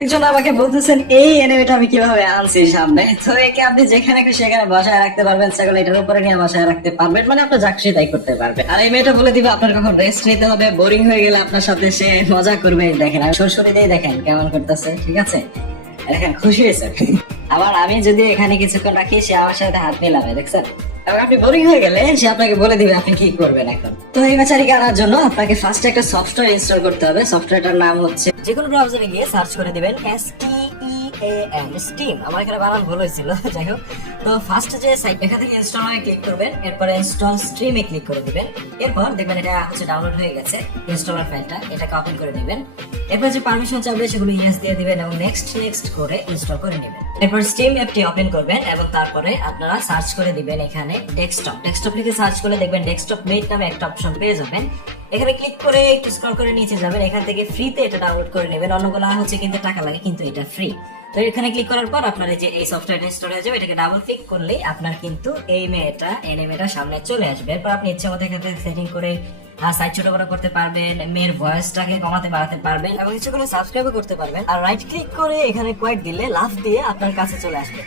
একজন আমাকে বলতেছেন, এই এনিমেটা আমি কীভাবে আনছি সামনে? তো একে আপনি যেখানে সেখানে বসায় রাখতে পারবেন, ছাগল এটার উপরে নিয়ে বসায় রাখতে পারবেন মানে আপনার যা খুশি তাই করতে পারবেন। আর এই মেয়েটা বলে দিবে, আপনার কখন রেস্ট নিতে হবে বোরিং হয়ে গেলে আপনার সাথে সে মজা করবে, দেখেন। সরসরি দিয়ে দেখেন কেমন করতেছে, ঠিক আছে? দেখেন, খুশি হয়েছে। আবার আমি যদি এখানে কিছুক্ষণ রাখি, সে আমার সাথে হাত মিলাবে, দেখছেন? এবং আপনি বোরিং হয়ে গেলে সে আপনাকে বলে দিবে আপনি কি করবেন এখন। তো এই বেচারিকে আনার জন্য আপনাকে ফার্স্ট একটা সফটওয়্যার ইনস্টল করতে হবে। সফটওয়্যারটার নাম হচ্ছে যে কোনো ব্রাউজারে গিয়ে সার্চ করে দিবেন এস টি স্টিম আমার এখানে বানান ভুল হয়েছিল, যাই হোক। তো ফার্স্ট যে সাইট এখান থেকে ইনস্টল হয়ে ক্লিক করবেন ইনস্টল স্ট্রিমে ক্লিক করে দিবেন। এরপর দেখবেন এটা হচ্ছে ডাউনলোড হয়ে গেছে ইনস্টলার ফাইলটা এটাকে ওপেন করে নেবেন এরপর যে পারমিশন চাইবে, সেগুলো ইয়েস দিয়ে দিবেন এবং নেক্সট নেক্সট করে ইনস্টল করে নেবেন। এরপর স্টিম অ্যাপটি ওপেন করবেন এবং তারপরে আপনারা সার্চ করে দিবেন এখানে ডেস্কটপ ডেস্কটপ লিখে সার্চ করলে দেখবেন ডেস্কটপ নামে একটা অপশন পেয়ে যাবেন। এখানে ক্লিক করে একটু স্ক্রল করে নিচে যাবেন। এখান থেকে ফ্রিতে এটা ডাউনলোড করে নেবেন। অন্যগুলো হচ্ছে কিন্তু টাকা লাগে, কিন্তু এটা ফ্রি তো এখানে ক্লিক করার পর আপনার যে এই সফটওয়্যার ইনস্টল হয়ে যাবে, এটাকে ডাবল ক্লিক করলেই আপনার কিন্তু এই মেয়েটা এনিমেটা সামনে চলে আসবে। এরপর আপনি ইচ্ছে মতো এখানে সেটিং করে সাইজ ছোট বড় করতে পারবেন, মেয়ের ভয়েসটাকে কমাতে বাড়াতে পারবেন, এবং ইচ্ছে করে সাবস্ক্রাইবও করতে পারবেন। আর রাইট ক্লিক করে এখানে কোয়েট দিলে লাভ দিয়ে আপনার কাছে চলে আসবে।